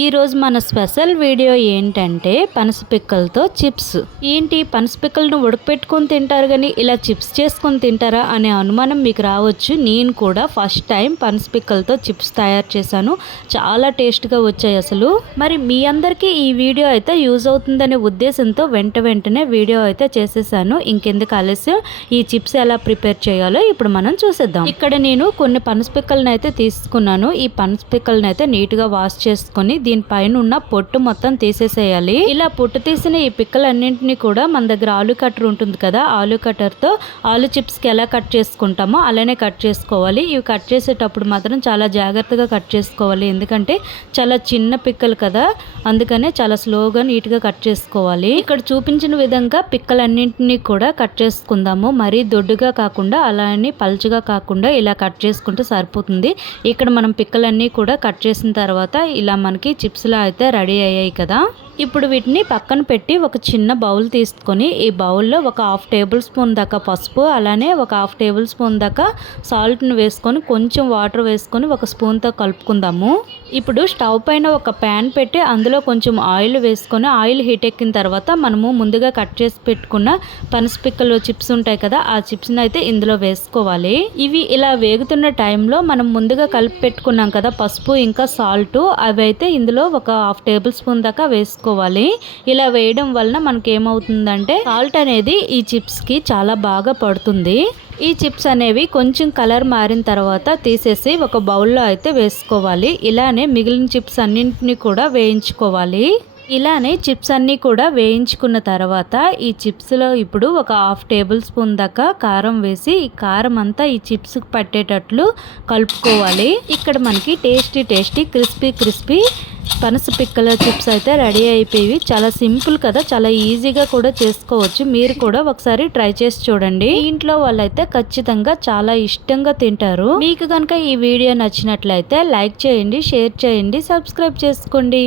ఈ రోజు మన స్పెషల్ వీడియో ఏంటంటే పనస పిక్కలతో చిప్స్. ఏంటి పనస పిక్కలను ఉడకపెట్టుకొని తింటారు కానీ ఇలా చిప్స్ చేసుకొని తింటారా అనే అనుమానం మీకు రావచ్చు. నేను కూడా ఫస్ట్ టైం పనస పిక్కలతో చిప్స్ తయారు చేశాను. చాలా టేస్ట్గా వచ్చాయి అసలు. మరి మీ అందరికీ ఈ వీడియో అయితే యూజ్ అవుతుందనే ఉద్దేశంతో వెంటనే వీడియో అయితే చేసేసాను. ఇంకెందుకు ఆలస్యం, ఈ చిప్స్ ఎలా ప్రిపేర్ చేయాలో ఇప్పుడు మనం చూసేద్దాం. ఇక్కడ నేను కొన్ని పనస పిక్కలను అయితే తీసుకున్నాను. ఈ పనస పిక్కలను అయితే నీట్గా వాష్ చేసుకొని దీనిపైన ఉన్న పొట్టు మొత్తం తీసేసేయాలి. ఇలా పొట్టు తీసిన ఈ పిక్కలన్నింటినీ కూడా మన దగ్గర ఆలు కట్టర్ ఉంటుంది కదా, ఆలు కట్టర్తో ఆలు చిప్స్కి ఎలా కట్ చేసుకుంటామో అలానే కట్ చేసుకోవాలి. ఇవి కట్ చేసేటప్పుడు మాత్రం చాలా జాగ్రత్తగా కట్ చేసుకోవాలి, ఎందుకంటే చాలా చిన్న పిక్కలు కదా, అందుకనే చాలా స్లోగా నీట్గా కట్ చేసుకోవాలి. ఇక్కడ చూపించిన విధంగా పిక్కలన్నింటినీ కూడా కట్ చేసుకుందాము. మరీ దొడ్డుగా కాకుండా అలా అని పల్చగా కాకుండా ఇలా కట్ చేసుకుంటే సరిపోతుంది. ఇక్కడ మనం పిక్కలన్నీ కూడా కట్ చేసిన తర్వాత ఇలా మనకి చిప్స్లా అయితే రెడీ అయ్యాయి కదా. ఇప్పుడు వీటిని పక్కన పెట్టి ఒక చిన్న బౌల్ తీసుకొని ఈ బౌల్లో ఒక 1/2 టేబుల్ స్పూన్ దాకా పసుపు, అలానే ఒక 1/2 టేబుల్ స్పూన్ దాకా సాల్ట్ని వేసుకొని కొంచెం వాటర్ వేసుకొని ఒక స్పూన్తో కలుపుకుందాము. ఇప్పుడు స్టవ్ పైన ఒక ప్యాన్ పెట్టి అందులో కొంచెం ఆయిల్ వేసుకొని ఆయిల్ హీట్ ఎక్కిన తర్వాత మనము ముందుగా కట్ చేసి పెట్టుకున్న పనస పిక్కలు చిప్స్ ఉంటాయి కదా, ఆ చిప్స్ని అయితే ఇందులో వేసుకోవాలి. ఇవి ఇలా వేగుతున్న టైంలో మనం ముందుగా కలిపి పెట్టుకున్నాం కదా పసుపు ఇంకా సాల్ట్, అవి అయితే ఇందులో ఒక 1/2 టేబుల్ స్పూన్ దాకా వేసుకోవాలి. ఇలా వేయడం వలన మనకి ఏమవుతుందంటే సాల్ట్ అనేది ఈ చిప్స్కి చాలా బాగా పడుతుంది. ఈ చిప్స్ అనేవి కొంచెం కలర్ మారిన తర్వాత తీసేసి ఒక బౌల్లో అయితే వేసుకోవాలి. ఇలానే మిగిలిన చిప్స్ అన్నింటినీ కూడా వేయించుకోవాలి. ఇలానే చిప్స్ అన్నీ కూడా వేయించుకున్న తర్వాత ఈ చిప్స్లో ఇప్పుడు ఒక 1/2 టేబుల్ స్పూన్ దాకా కారం వేసి ఈ కారం అంతా ఈ చిప్స్కి పట్టేటట్లు కలుపుకోవాలి. ఇక్కడ మనకి టేస్టీ క్రిస్పీ పనస పిక్కల చిప్స్ అయితే రెడీ అయిపోయి. చాలా సింపుల్ కదా, చాలా ఈజీగా కూడా చేసుకోవచ్చు. మీరు కూడా ఒకసారి ట్రై చేసి చూడండి. ఇంట్లో వాళ్ళైతే ఖచ్చితంగా చాలా ఇష్టంగా తింటారు. మీకు కనుక ఈ వీడియో నచ్చినట్లయితే లైక్ చేయండి, షేర్ చేయండి, సబ్స్క్రైబ్ చేసుకోండి.